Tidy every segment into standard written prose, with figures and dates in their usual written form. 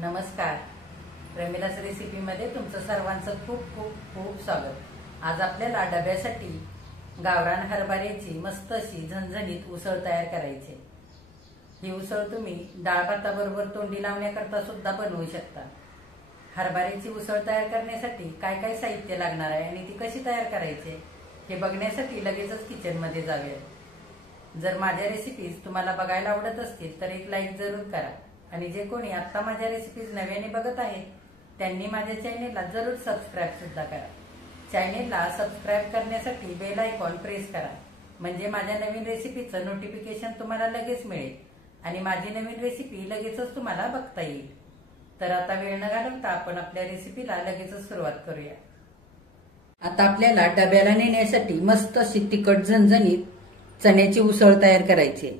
नमस्कार. प्रेमिलास रेसिपीमध्ये तुमचं सर्वांचं खूप खूप खूप स्वागत. आज आपल्याला डब्यासाठी गावरान हरभऱ्याची मस्त अशी झणझणीत उसळ तयार करायची. ही उसळ तुम्ही डाळ भाताबरोबर तोंडी लावण्याकरता सुद्धा बनवू शकता. हरभऱ्याची उसळ तयार करण्यासाठी काय काय साहित्य लागणार आहे आणि ती कशी तयार करायची हे बघण्यासाठी लगेचच किचनमध्ये जाऊया. जर माझ्या रेसिपीज तुम्हाला बघायला आवडत असतील तर एक लाईक जरूर करा आणि जे कोणी आता माझ्या रेसिपीज नव्याने बघत आहेत त्यांनी माझ्या चॅनेलला जरूर सबस्क्राईब सुद्धा करा. चॅनेलला सबस्क्राईब करण्यासाठी बेल आयकॉन प्रेस करा, म्हणजे माझ्या नवीन रेसिपीचं नोटिफिकेशन तुम्हाला लगेच मिळेल आणि माझी नवीन रेसिपी लगेचच तुम्हाला बघता येईल. तर आता वेळ न घालवता आपण आपल्या रेसिपीला लगेचच सुरुवात करूया. आता आपल्याला डब्याला नेण्यासाठी मस्त अशी तिखट झणझणीत चण्याची उसळ तयार करायची.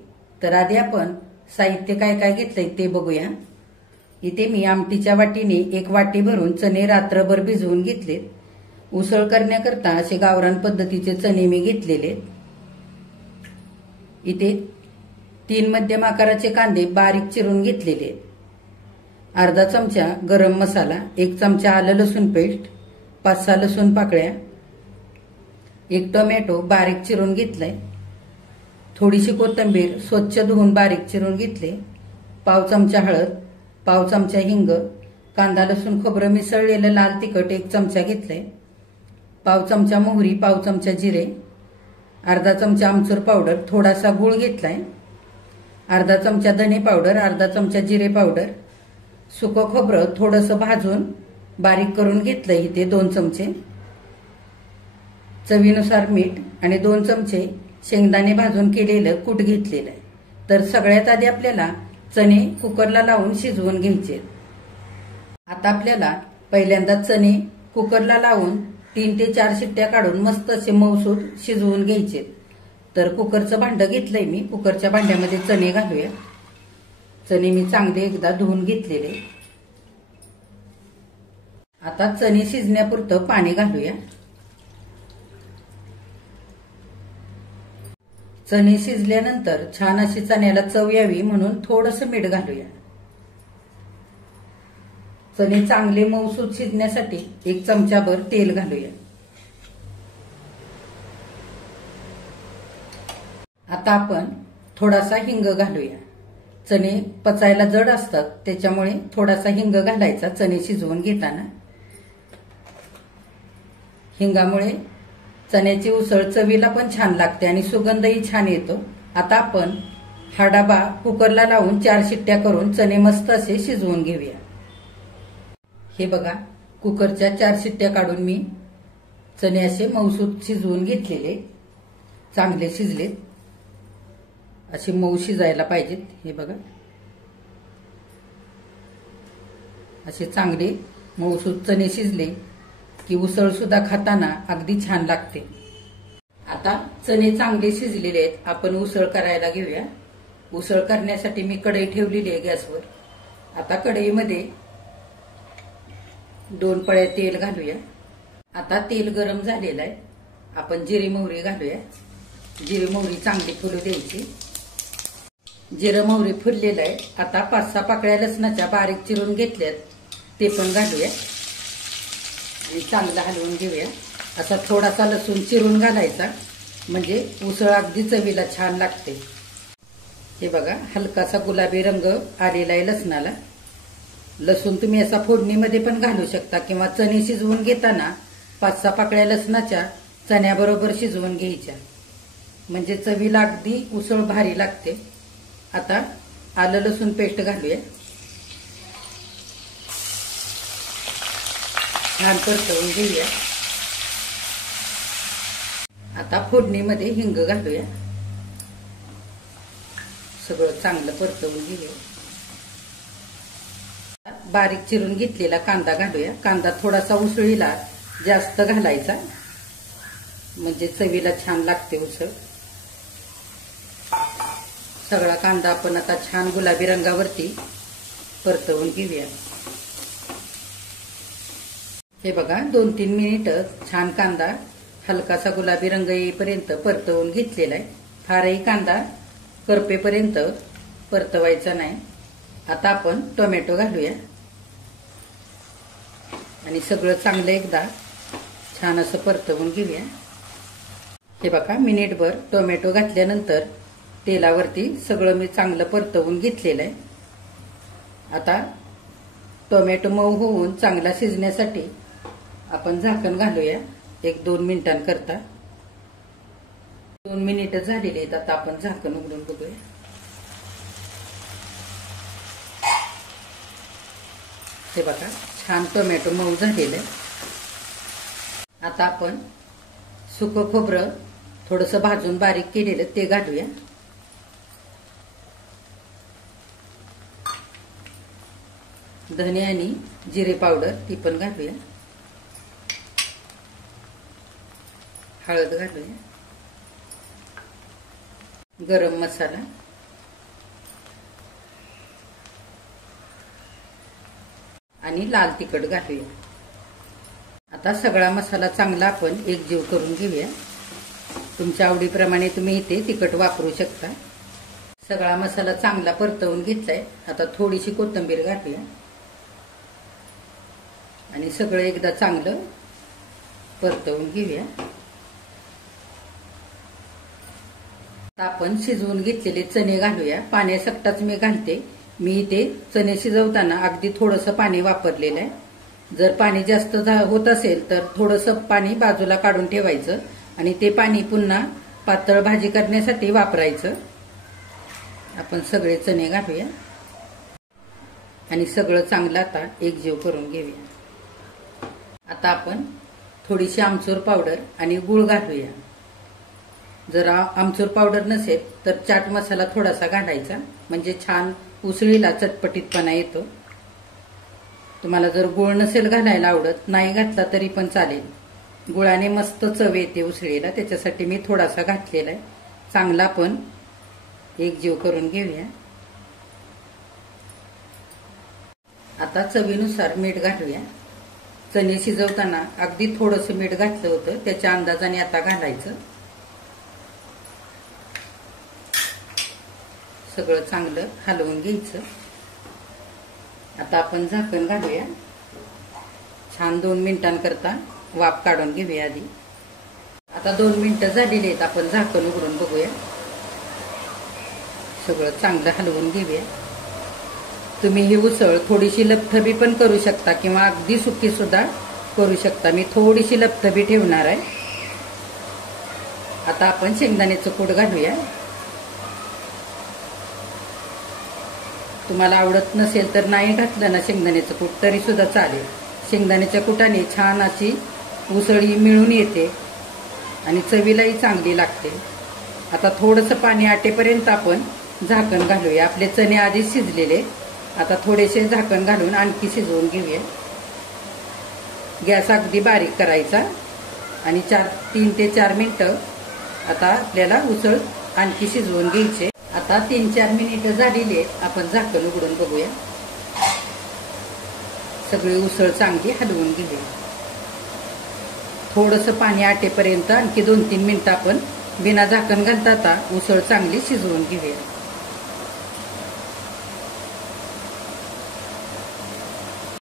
तर आधी आपण साहित्य काय काय घेतलंय ते बघूया. इथे मी आमटीच्या वाटीने एक वाटी भरून चणे रात्रभर भिजवून घेतले. उसळ करण्याकरता असे गावरान पद्धतीचे चणे मी घेतलेले. इथे 3 मध्यम आकाराचे कांदे बारीक चिरून घेतलेले. अर्धा चमचा गरम मसाला, 1 चमचा आलं लसूण पेस्ट, 5-6 लसूण पाकळ्या, 1 टोमॅटो बारीक चिरून घेतलाय, थोडीशी कोथिंबीर स्वच्छ धुवून बारीक चिरून घेतले, पाव चमचा हळद, पाव चमचा हिंग, कांदा लसूण खोबरं मिसळलेलं लाल तिखट 1 चमचा घेतलंय, पाव चमचा मोहरी, पाव चमचा जिरे, अर्धा चमचा आमचूर पावडर, थोडासा गूळ घेतलाय, अर्धा चमचा धने पावडर, अर्धा चमचा जिरे पावडर, सुकं खोबरं थोडंसं भाजून बारीक करून घेतलंय इथे 2 चमचे, चवीनुसार मीठ आणि 2 चमचे शेंगदाणे भाजून केलेलं कूट घेतलेलं आहे. तर सगळ्यात आधी आपल्याला चणे कुकरला लावून शिजवून घ्यायचे. आता आपल्याला पहिल्यांदा चणे कुकरला लावून 3 ते 4 शिट्ट्या काढून मस्त असे मऊसूत शिजवून घ्यायचे. तर कुकरचं भांडं घेतलंय मी. कुकरच्या भांड्यामध्ये चणे घालूया. चणे मी चांगले एकदा धुवून घेतलेले. आता चणे शिजण्यापुरतं पाणी घालूया. चणे शिजल्यानंतर छान अशी चण्याला चव यावी म्हणून थोडंसं मीठ घालूया. चणे चांगले मऊसूत शिजण्यासाठी 1 चमचाभर तेल घालूया. आता आपण थोडासा हिंग घालूया. चणे पचायला जड असतात त्याच्यामुळे थोडासा हिंग घालायचा चणे शिजवून घेताना. हिंगामुळे चण्याची उसळ चवीला पण छान लागते आणि सुगंधही छान येतो. आता आपण हा डबा कुकरला लावून 4 शिट्ट्या करून चणे मस्त असे शिजवून घेऊया. हे बघा, कुकरच्या 4 शिट्ट्या काढून मी चणे असे मऊसूत शिजवून घेतलेले. चांगले शिजलेत. असे मऊ शिजायला पाहिजेत. हे बघा, असे चांगले मऊसूत चणे शिजले की उसळ सुद्धा खाताना अगदी छान लागते. आता चणे चांगले शिजलेले आहेत. आपण उसळ करायला घेऊया. उसळ करण्यासाठी मी कढई ठेवलेली आहे गॅसवर. आता कढईमध्ये 2 पळ्या तेल घालूया. आता तेल गरम झालेलं आहे. आपण जिरे मोहरी घालूया. जिरे मोहरी चांगली फुलू द्यायची. जिरे मोहरी फुललेलं आहे. आता 5-6 पाकळ्या लसणाच्या बारीक चिरून घेतल्यात ते पण घालूया आणि चांगलं हलवून घेऊया. असा थोडासा लसूण चिरून घालायचा म्हणजे उसळ अगदी चवीला छान लागते. हे बघा, हलकासा गुलाबी रंग आलेला आहे लसणाला. लसूण तुम्ही असा फोडणीमध्ये पण घालू शकता किंवा चणे शिजवून घेताना 5-6 पाकळ्या लसणाच्या चण्याबरोबर शिजवून घ्यायच्या म्हणजे चवीला अगदी उसळ भारी लागते. आता आलं लसूण पेस्ट घालूया. छान परतवून घेऊया. आता फोडणीमध्ये हिंग घालूया. सगळं चांगलं परतवून घेऊया. बारीक चिरून घेतलेला कांदा घालूया. कांदा थोडासा उसळीला जास्त घालायचा म्हणजे चवीला छान लागते उसळ. सगळा कांदा आपण आता छान गुलाबी रंगावरती परतवून घेऊया. हे बघा, 2-3 मिनिटं छान कांदा हलकासा गुलाबी रंग येईपर्यंत परतवून घेतलेला आहे. फारही कांदा करपेपर्यंत परतवायचा नाही. आता आपण टोमॅटो घालूया. आणि सगळं चांगलं एकदा छान असं परतवून घेऊया. हे बघा, मिनिटभर टोमॅटो घातल्यानंतर तेलावरती सगळं मी चांगलं परतवून घेतलेलं आहे. आता टोमॅटो मऊ होऊन चांगला शिजण्यासाठी आपण झाकण घालूया 1-2 मिनिटांकरता. 2 मिनिटं झालेली आहेत. आता आपण झाकण उघडून बघूया. हे बघा, छान टोमॅटो मऊ झालेलं आहे. आता आपण सुकं खोबरं थोडंसं भाजून बारीक केलेलं ते घालूया. धने आणि जिरे पावडर ती पण घालूया. हळद घालूया. गरम मसाला आणि लाल तिखट घालूया. आता सगळा मसाला चांगला आपण एकजीव करून घेऊया. तुमच्या आवडीप्रमाणे तुम्ही इथे तिखट वापरू शकता. सगळा मसाला चांगला परतवून घेतलाय. आता थोडीशी कोथिंबीर घालूया आणि सगळं एकदा चांगलं परतवून घेऊया. आपण शिजवून घेतलेले चणे घालूया. पाण्यासकटाच मी घालते. मी इथे चणे शिजवताना अगदी थोडंसं पाणी वापरलेलं आहे. जर पाणी जास्त होत असेल तर थोडंसं पाणी बाजूला काढून ठेवायचं आणि ते पाणी पुन्हा पातळ भाजी करण्यासाठी वापरायचं. आपण सगळे चणे घालूया आणि सगळं चांगलं आता एकजीव करून घेऊया. आता आपण थोडीशी आमचूर पावडर आणि गूळ घालूया. जर आमचूर पावडर नसेल तर चाट मसाला थोडासा घालायचा, म्हणजे छान उसळीला चटपटीतपणा येतो. तुम्हाला जर गूळ नसेल घालायला आवडत, नाही घातला तरी पण चालेल. गुळाने मस्त चव येते उसळीला, त्याच्यासाठी मी थोडासा घातलेला आहे. चांगला पण एकजीव करून घेऊया. आता चवीनुसार मीठ घालूया. चणे शिजवताना अगदी थोडंसं मीठ घातलं होतं, त्याच्या अंदाजाने आता घालायचं. सगळं चांगलं हलवून घ्यायचं. आता आपण झाकण घालूया. छान 2 मिनिटांकरता वाफ काढून घेऊया आधी. आता 2 मिनिटं झालेली आहेत. आपण झाकण उघडून बघूया. सगळं चांगलं हलवून घेऊया. तुम्ही ही उसळ थोडीशी लपथबी पण करू शकता किंवा अगदी सुकी सुद्धा करू शकता. मी थोडीशी लपथबी ठेवणार आहे. आता आपण शेंगदाण्याचं कूट घालूया. तुम्हाला आवडत नसेल तर नाही घातलं ना शेंगदाण्याचं कूट तरी सुद्धा चालेल. शेंगदाण्याच्या कुटाने छान अशी उसळी मिळून येते आणि चवीलाही चांगली लागते. आता थोडंसं पाणी आटेपर्यंत आपण झाकण घालूया. आपले चणे आधीच शिजलेले. आता थोडेसे झाकण घालून आणखी शिजवून घेऊया. गॅस अगदी बारीक करायचा आणि 3 ते 4 मिनिटं आता आपल्याला उसळ आणखी शिजवून घ्यायचे. आता 3-4 मिनिटं झालेली आहेत. आपण झाकण उघडून बघूया. सगळी उसळ चांगली हलवून घेऊया. थोडंसं पाणी आटेपर्यंत आणखी 2-3 मिनिटं आपण बिना झाकण घालता आता उसळ चांगली शिजवून घेऊया.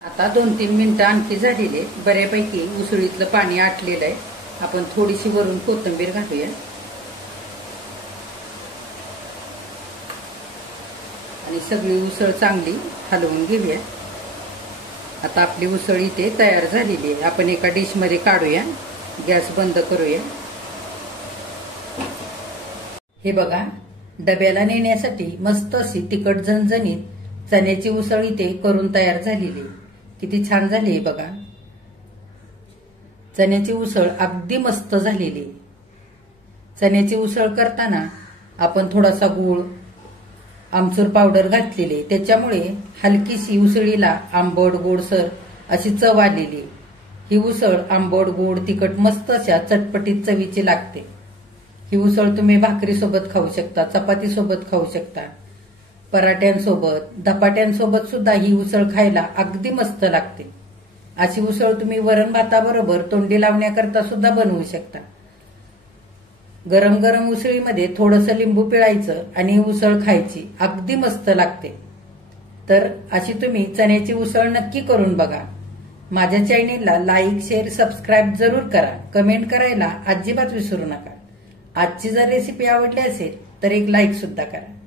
आता 2-3 मिनिटं आणखी झालेले. बऱ्यापैकी उसळीतलं पाणी आटलेलं आहे. आपण थोडीशी वरून कोथिंबीर घालूया आणि सगळी उसळ चांगली हलवून घेऊया. आता आपली उसळ इथे तयार झालेली आहे. आपण एका डिशमध्ये काढूया. गॅस बंद करूया. हे बघा, डब्याला नेण्यासाठी मस्त अशी तिखट झणझणीत चण्याची उसळ इथे करून तयार झालेली. किती छान झाली आहे बघा. चण्याची उसळ अगदी मस्त झालेली. चण्याची उसळ करताना आपण थोडासा गूळ, आमचूर पावडर घातलेली, त्याच्यामुळे हलकीशी उसळीला आंबट गोडसर अशी चव आलेली. ही उसळ आंबट गोड तिखट मस्त अशा चटपटीत चवीची लागते. ही उसळ तुम्ही भाकरीसोबत खाऊ शकता, चपातीसोबत खाऊ शकता, पराठ्यांसोबत, धपाट्यांसोबत सुद्धा ही उसळ खायला अगदी मस्त लागते. अशी उसळ तुम्ही वरण भाताबरोबर तोंडी लावण्याकरता सुद्धा बनवू शकता. गरम गरम उसळीमध्ये थोडंसं लिंबू पिळायचं आणि उसळ खायची, अगदी मस्त लागते. तर अशी तुम्ही चण्याची उसळ नक्की करून बघा. माझ्या चॅनेलला लाईक, शेअर, सबस्क्राईब जरूर करा. कमेंट करायला अजिबात विसरू नका. आजची जर रेसिपी आवडली असेल तर एक लाईक सुद्धा करा.